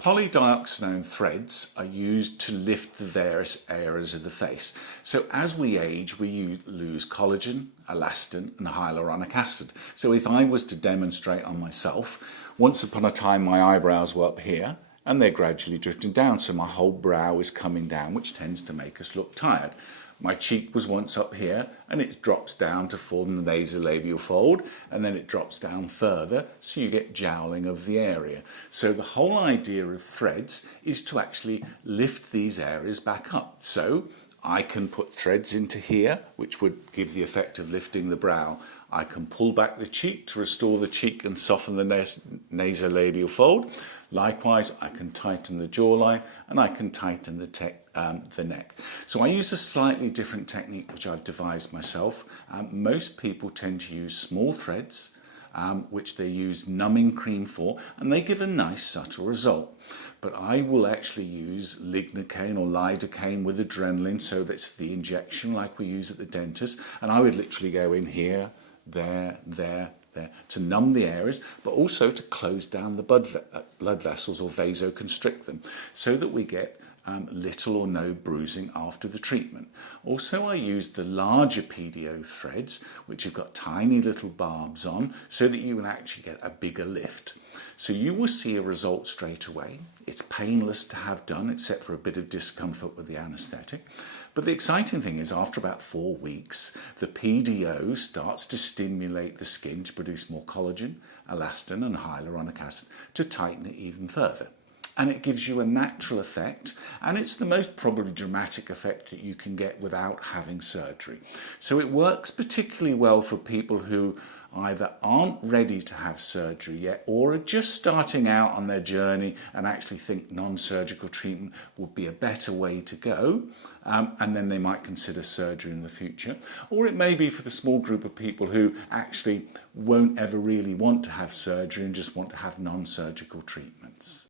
Polydioxanone threads are used to lift the various areas of the face. So as we age, we lose collagen, elastin and hyaluronic acid. So if I was to demonstrate on myself, once upon a time my eyebrows were up here and they're gradually drifting down, so my whole brow is coming down, which tends to make us look tired. My cheek was once up here and it drops down to form the nasolabial fold, and then it drops down further, so you get jowling of the area. So the whole idea of threads is to actually lift these areas back up. So I can put threads into here, which would give the effect of lifting the brow. I can pull back the cheek to restore the cheek and soften the nasolabial fold. Likewise, I can tighten the jawline and I can tighten the neck. So I use a slightly different technique which I've devised myself. Most people tend to use small threads, which they use numbing cream for, and they give a nice subtle result. But I will actually use lignocaine or lidocaine with adrenaline, so that's the injection like we use at the dentist, and I would literally go in here, there, to numb the areas, but also to close down the blood vessels or vasoconstrict them, so that we get little or no bruising after the treatment. Also, I use the larger PDO threads, which have got tiny little barbs on, so that you can actually get a bigger lift. So you will see a result straight away. It's painless to have done, except for a bit of discomfort with the anaesthetic. But the exciting thing is, after about 4 weeks, the PDO starts to stimulate the skin to produce more collagen, elastin and hyaluronic acid to tighten it even further. And it gives you a natural effect, and it's the most probably dramatic effect that you can get without having surgery. So it works particularly well for people who either aren't ready to have surgery yet or are just starting out on their journey and actually think non-surgical treatment would be a better way to go, and then they might consider surgery in the future. Or it may be for the small group of people who actually won't ever really want to have surgery and just want to have non-surgical treatments.